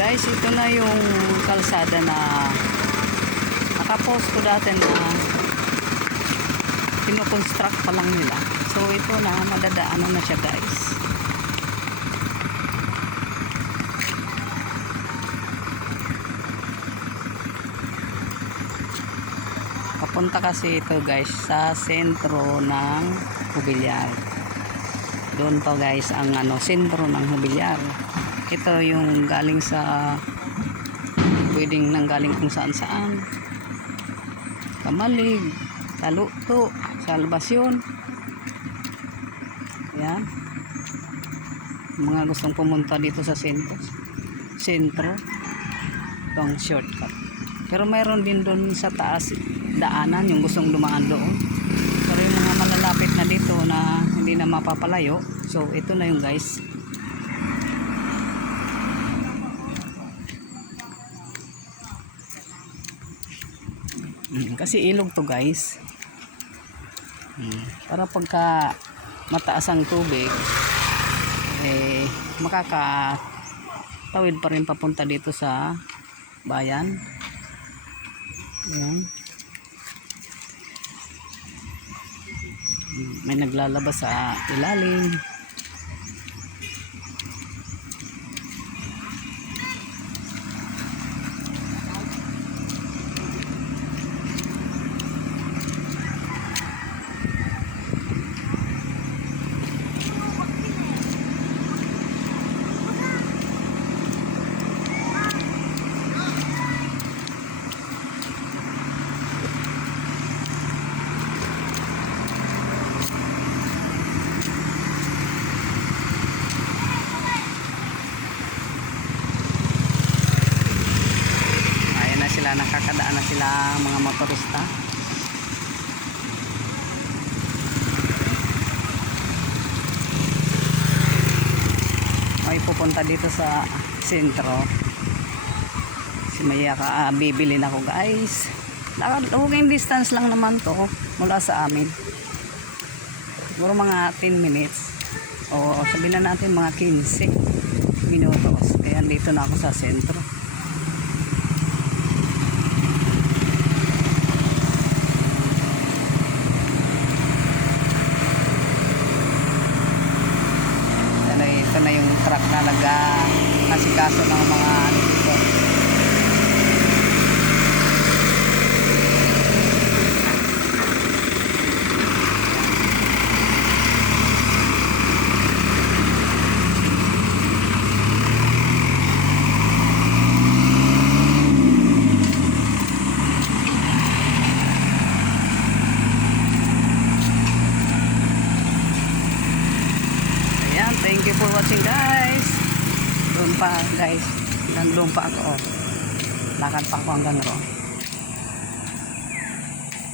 Guys, ito na yung kalsada na nakapost ko dati na kinukonstruct pa lang nila. So ito na, madadaanan na siya guys. Papunta kasi ito guys sa sentro ng Hubilyar. Doon to guys ang ano, sentro ng Hubilyar. Ito yung galing sa pwedeng nang galing kung saan saan. Kamalig, Taluto, Salvasyon. Yan. Mga gustong pumunta dito sa sentro. Sentro. Itong shortcut. Pero mayroon din doon sa taas daanan yung gustong dumaan doon. Pero yung mga malalapit na dito na hindi na mapapalayo. So ito na yung guys. Kasi ilog to guys. Mm, Para pagka mataas ang tubig, eh, makaka tawid pa rin papunta dito sa bayan. Ayan. May naglalabas sa ilalim. Ayan na sila, nakakadaan na sila mga motorista. May pupunta dito sa sentro. Si Maya ka, ah, bibili na ako guys. Walking distance lang naman to mula sa amin. Siguro mga 10 minutes. O sabihin na natin mga 15 minutos. Kaya dito na ako sa sentro. Ito na, ito na yung truck na nag nasikaso ng mga ano dito. Ayan, thank you for watching guys. Doon pa guys. Nandun pa ako. Lakad pa ako hanggang ro.